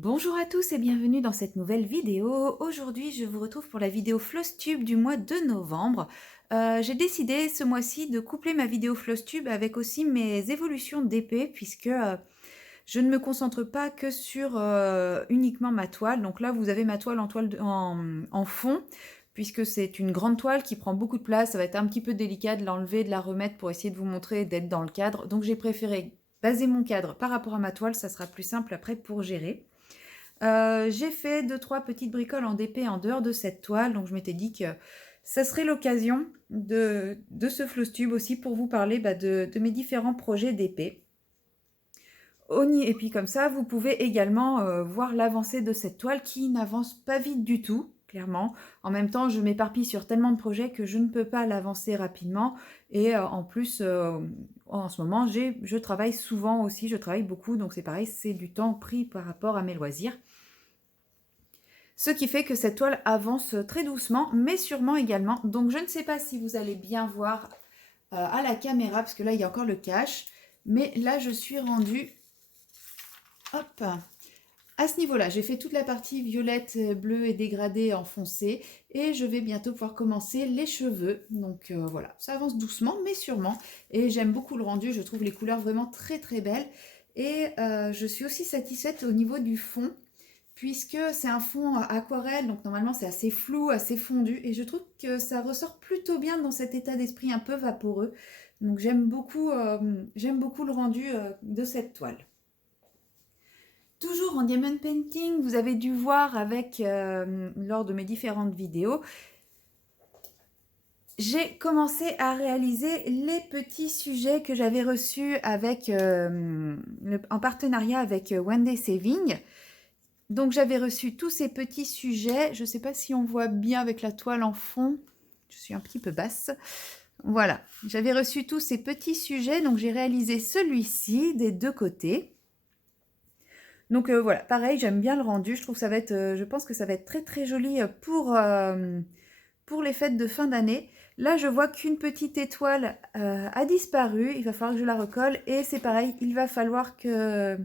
Bonjour à tous et bienvenue dans cette nouvelle vidéo. Aujourd'hui, je vous retrouve pour la vidéo Flosstube du mois de novembre. J'ai décidé ce mois-ci de coupler ma vidéo Flosstube avec aussi mes évolutions d'épée puisque je ne me concentre pas que sur uniquement ma toile. Donc là, vous avez ma toile en fond puisque c'est une grande toile qui prend beaucoup de place. Ça va être un petit peu délicat de l'enlever, de la remettre pour essayer de vous montrer et d'être dans le cadre. Donc j'ai préféré baser mon cadre par rapport à ma toile. Ça sera plus simple après pour gérer. J'ai fait 2-3 petites bricoles en DP en dehors de cette toile, donc je m'étais dit que ça serait l'occasion de ce Flosstube aussi pour vous parler de mes différents projets d'épée. Et puis comme ça, vous pouvez également voir l'avancée de cette toile qui n'avance pas vite du tout, clairement. En même temps, je m'éparpille sur tellement de projets que je ne peux pas l'avancer rapidement. Et en plus, en ce moment, je travaille souvent aussi, je travaille beaucoup, donc c'est pareil, c'est du temps pris par rapport à mes loisirs. Ce qui fait que cette toile avance très doucement, mais sûrement également. Donc je ne sais pas si vous allez bien voir à la caméra, parce que là il y a encore le cache. Mais là je suis rendue, hop, à ce niveau-là. J'ai fait toute la partie violette, bleue et dégradée en foncé. Et je vais bientôt pouvoir commencer les cheveux. Donc voilà, ça avance doucement, mais sûrement. Et j'aime beaucoup le rendu, je trouve les couleurs vraiment très très belles. Et je suis aussi satisfaite au niveau du fond, puisque c'est un fond aquarelle, donc normalement c'est assez flou, assez fondu, et je trouve que ça ressort plutôt bien dans cet état d'esprit un peu vaporeux. Donc j'aime beaucoup le rendu de cette toile. Toujours en diamond painting, vous avez dû voir lors de mes différentes vidéos, j'ai commencé à réaliser les petits sujets que j'avais reçus en partenariat avec One Day Saving. Donc j'avais reçu tous ces petits sujets. Je ne sais pas si on voit bien avec la toile en fond. Je suis un petit peu basse. Voilà, j'avais reçu tous ces petits sujets. Donc j'ai réalisé celui-ci des deux côtés. Donc voilà, pareil, j'aime bien le rendu. Je trouve que ça va être, je pense que ça va être très très joli pour les fêtes de fin d'année. Là, je vois qu'une petite étoile a disparu. Il va falloir que je la recolle. Et c'est pareil, il va falloir que...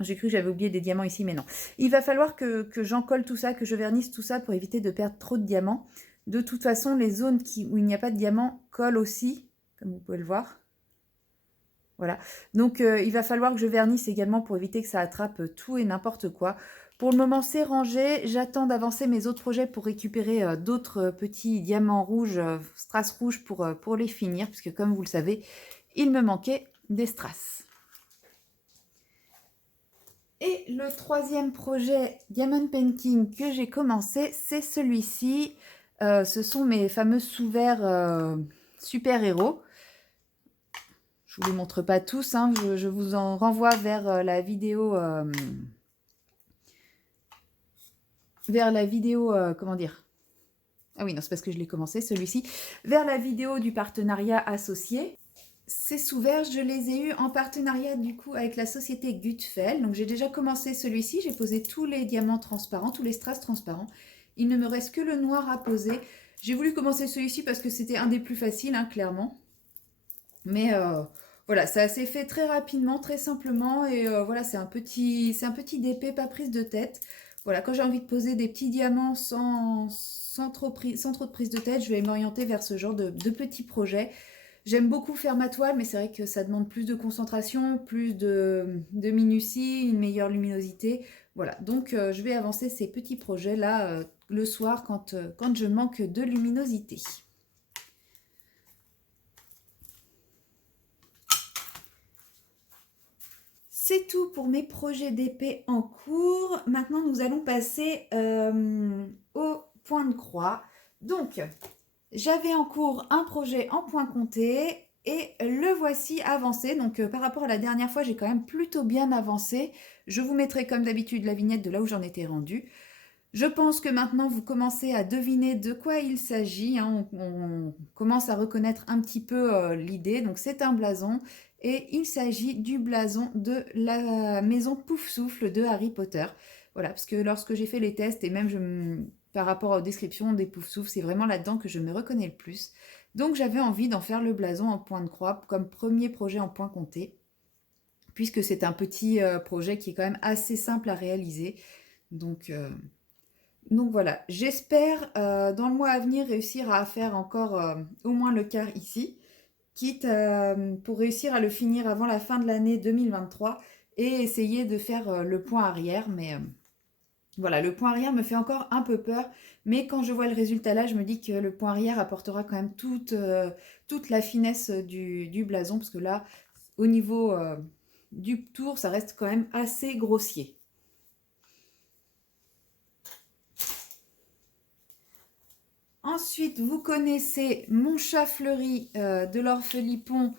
J'ai cru que j'avais oublié des diamants ici, mais non. Il va falloir que j'en colle tout ça, que je vernisse tout ça pour éviter de perdre trop de diamants. De toute façon, les zones où il n'y a pas de diamants collent aussi, comme vous pouvez le voir. Voilà. Donc, il va falloir que je vernisse également pour éviter que ça attrape tout et n'importe quoi. Pour le moment, c'est rangé. J'attends d'avancer mes autres projets pour récupérer d'autres petits diamants rouges, strass rouges pour les finir, puisque comme vous le savez, il me manquait des strass. Et le troisième projet Diamond Painting que j'ai commencé, c'est celui-ci. Ce sont mes fameux sous-verts super-héros. Je ne vous les montre pas tous, hein, je vous en renvoie vers la vidéo... comment dire? Ah oui, non, c'est parce que je l'ai commencé, celui-ci. Vers la vidéo du partenariat associé. Ces sous-verts, je les ai eus en partenariat du coup avec la société Gutfeld. Donc j'ai déjà commencé celui-ci, j'ai posé tous les diamants transparents, tous les strass transparents. Il ne me reste que le noir à poser. J'ai voulu commencer celui-ci parce que c'était un des plus faciles, hein, clairement. Mais voilà, ça s'est fait très rapidement, très simplement. Et voilà, c'est un petit DP, pas prise de tête. Voilà, quand j'ai envie de poser des petits diamants sans trop de prise de tête, je vais m'orienter vers ce genre de petits projets. J'aime beaucoup faire ma toile, mais c'est vrai que ça demande plus de concentration, plus de minutie, une meilleure luminosité. Voilà, donc je vais avancer ces petits projets-là le soir quand je manque de luminosité. C'est tout pour mes projets d'épée en cours. Maintenant, nous allons passer au point de croix. Donc, j'avais en cours un projet en point compté et le voici avancé. Donc par rapport à la dernière fois, j'ai quand même plutôt bien avancé. Je vous mettrai comme d'habitude la vignette de là où j'en étais rendue. Je pense que maintenant vous commencez à deviner de quoi il s'agit, hein. On commence à reconnaître un petit peu l'idée. Donc c'est un blason et il s'agit du blason de la maison Poufsouffle de Harry Potter. Voilà, parce que lorsque j'ai fait les tests et même par rapport aux descriptions des Poufsouffles, c'est vraiment là-dedans que je me reconnais le plus. Donc j'avais envie d'en faire le blason en point de croix comme premier projet en point compté. puisque c'est un petit projet qui est quand même assez simple à réaliser. Donc, euh, donc voilà, j'espère dans le mois à venir réussir à faire encore au moins le quart ici, quitte pour réussir à le finir avant la fin de l'année 2023 et essayer de faire le point arrière. Mais voilà, le point arrière me fait encore un peu peur, mais quand je vois le résultat là, je me dis que le point arrière apportera quand même toute la finesse du blason, parce que là, au niveau du tour, ça reste quand même assez grossier. Ensuite, vous connaissez mon chat fleuri de l'Orphelipon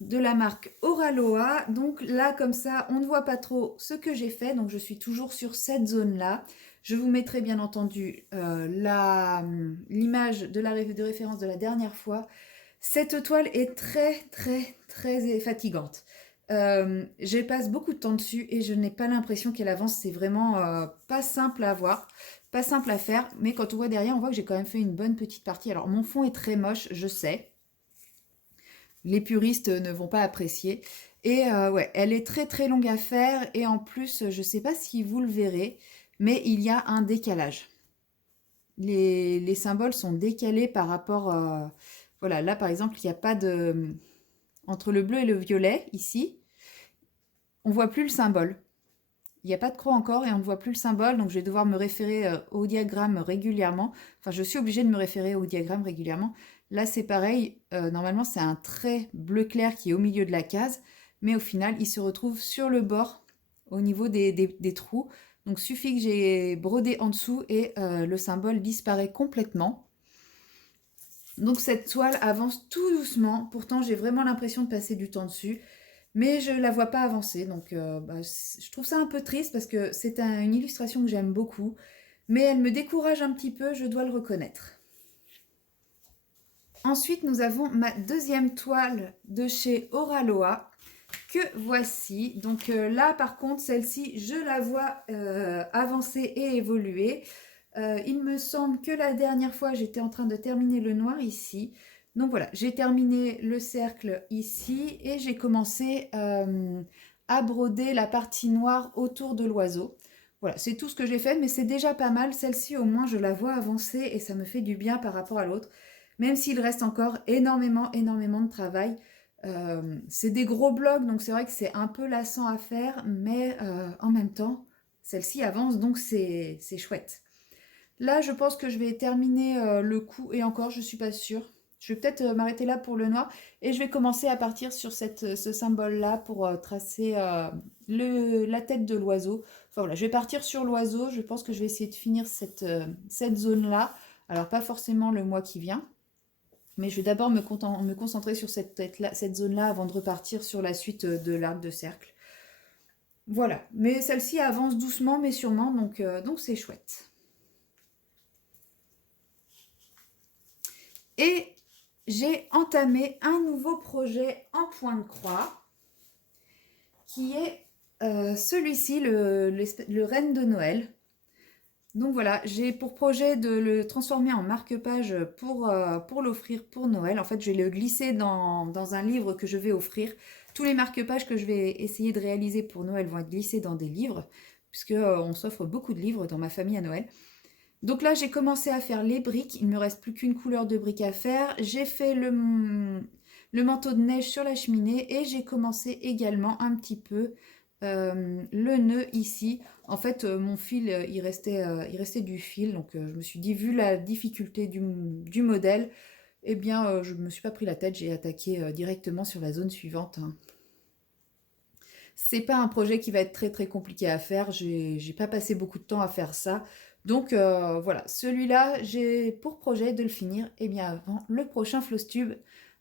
de la marque Oraloa. Donc là, comme ça, on ne voit pas trop ce que j'ai fait. Donc je suis toujours sur cette zone-là. Je vous mettrai bien entendu l'image de de référence de la dernière fois. Cette toile est très fatigante. Je passe beaucoup de temps dessus et je n'ai pas l'impression qu'elle avance. C'est vraiment pas simple à voir, pas simple à faire. Mais quand on voit derrière, on voit que j'ai quand même fait une bonne petite partie. Alors mon fond est très moche, je sais. Les puristes ne vont pas apprécier. Et ouais, elle est très longue à faire. Et en plus, je ne sais pas si vous le verrez, mais il y a un décalage. Les symboles sont décalés par rapport... voilà, là par exemple, il n'y a pas de... Entre le bleu et le violet, ici, on ne voit plus le symbole. Il n'y a pas de croix encore et on ne voit plus le symbole, donc je vais devoir me référer au diagramme régulièrement. Enfin, je suis obligée de me référer au diagramme régulièrement. Là, c'est pareil. Normalement, c'est un trait bleu clair qui est au milieu de la case, mais au final, il se retrouve sur le bord, au niveau des trous. Donc, suffit que j'ai brodé en dessous et le symbole disparaît complètement. Donc, cette toile avance tout doucement. Pourtant, j'ai vraiment l'impression de passer du temps dessus. Mais je ne la vois pas avancer, donc je trouve ça un peu triste parce que c'est une illustration que j'aime beaucoup, mais elle me décourage un petit peu, je dois le reconnaître. Ensuite, nous avons ma deuxième toile de chez Oraloa, que voici. Donc là, par contre, celle-ci, je la vois avancer et évoluer. Il me semble que la dernière fois, j'étais en train de terminer le noir ici. Donc voilà, j'ai terminé le cercle ici et j'ai commencé à broder la partie noire autour de l'oiseau. Voilà, c'est tout ce que j'ai fait, mais c'est déjà pas mal. Celle-ci, au moins, je la vois avancer et ça me fait du bien par rapport à l'autre. Même s'il reste encore énormément de travail. C'est des gros blocs, donc c'est vrai que c'est un peu lassant à faire, mais en même temps, celle-ci avance, donc c'est chouette. Là, je pense que je vais terminer le coup et encore, je ne suis pas sûre. Je vais peut-être m'arrêter là pour le noir et je vais commencer à partir sur ce symbole-là pour tracer la tête de l'oiseau. Enfin voilà, je vais partir sur l'oiseau. Je pense que je vais essayer de finir cette zone-là. Alors, pas forcément le mois qui vient, mais je vais d'abord me concentrer sur cette zone-là avant de repartir sur la suite de l'arc de cercle. Voilà, mais celle-ci avance doucement mais sûrement, donc c'est chouette. Et j'ai entamé un nouveau projet en point de croix qui est celui-ci, le Reine de Noël. Donc voilà, j'ai pour projet de le transformer en marque-page pour l'offrir pour Noël. En fait, je vais le glisser dans un livre que je vais offrir. Tous les marque-pages que je vais essayer de réaliser pour Noël vont être glissés dans des livres, puisque on s'offre beaucoup de livres dans ma famille à Noël. Donc là, j'ai commencé à faire les briques. Il ne me reste plus qu'une couleur de briques à faire. J'ai fait le manteau de neige sur la cheminée et j'ai commencé également un petit peu le nœud ici. En fait, mon fil, il restait du fil. Donc, je me suis dit, vu la difficulté du modèle, eh bien, je ne me suis pas pris la tête. J'ai attaqué directement sur la zone suivante, hein. C'est pas un projet qui va être très compliqué à faire. J'ai pas passé beaucoup de temps à faire ça. Donc voilà, celui-là, j'ai pour projet de le finir bien avant le prochain Flosstube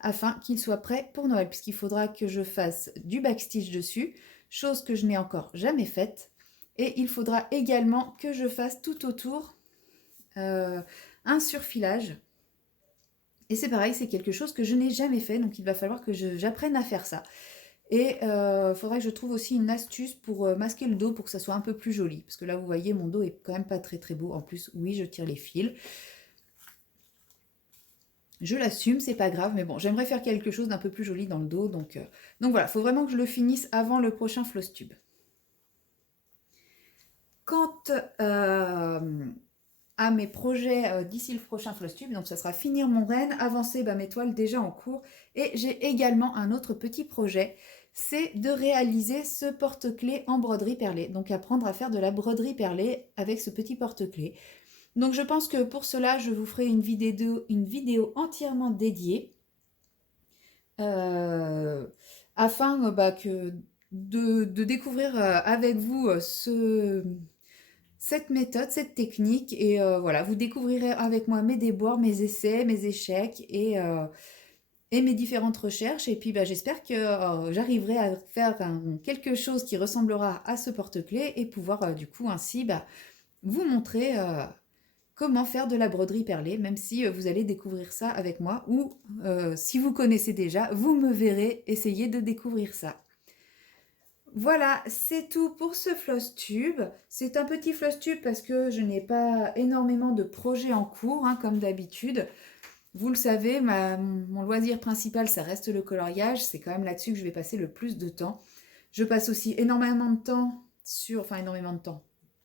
afin qu'il soit prêt pour Noël, puisqu'il faudra que je fasse du backstitch dessus, chose que je n'ai encore jamais faite. Et il faudra également que je fasse tout autour un surfilage. Et c'est pareil, c'est quelque chose que je n'ai jamais fait, donc il va falloir que j'apprenne à faire ça. Et il faudrait que je trouve aussi une astuce pour masquer le dos pour que ça soit un peu plus joli. Parce que là, vous voyez, mon dos est quand même pas très beau. En plus, oui, je tire les fils. Je l'assume, c'est pas grave, mais bon, j'aimerais faire quelque chose d'un peu plus joli dans le dos, donc voilà, il faut vraiment que je le finisse avant le prochain floss tube. Quant à mes projets d'ici le prochain floss tube, donc ça sera finir mon renne, avancer mes toiles déjà en cours, et j'ai également un autre petit projet, c'est de réaliser ce porte-clés en broderie perlée, donc apprendre à faire de la broderie perlée avec ce petit porte-clés. Donc je pense que pour cela, je vous ferai une vidéo entièrement dédiée afin de découvrir avec vous cette méthode, cette technique. Et voilà, vous découvrirez avec moi mes déboires, mes essais, mes échecs et mes différentes recherches. Et puis j'espère que j'arriverai à faire quelque chose qui ressemblera à ce porte-clés et pouvoir du coup ainsi vous montrer comment faire de la broderie perlée, même si vous allez découvrir ça avec moi, ou si vous connaissez déjà, vous me verrez essayer de découvrir ça. Voilà, c'est tout pour ce floss tube. C'est un petit floss tube parce que je n'ai pas énormément de projets en cours, hein, comme d'habitude. Vous le savez, mon loisir principal, ça reste le coloriage. C'est quand même là-dessus que je vais passer le plus de temps. Je passe aussi énormément de temps enfin énormément de temps,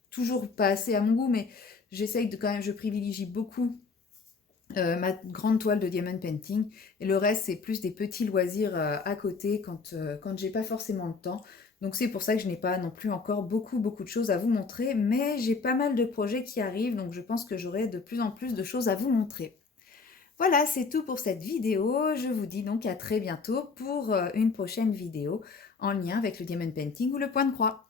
toujours pas assez à mon goût, mais j'essaye de quand même, je privilégie beaucoup ma grande toile de diamond painting, et le reste c'est plus des petits loisirs à côté quand j'ai pas forcément le temps. Donc c'est pour ça que je n'ai pas non plus encore beaucoup de choses à vous montrer, mais j'ai pas mal de projets qui arrivent, donc je pense que j'aurai de plus en plus de choses à vous montrer. Voilà, c'est tout pour cette vidéo. Je vous dis donc à très bientôt pour une prochaine vidéo en lien avec le diamond painting ou le point de croix.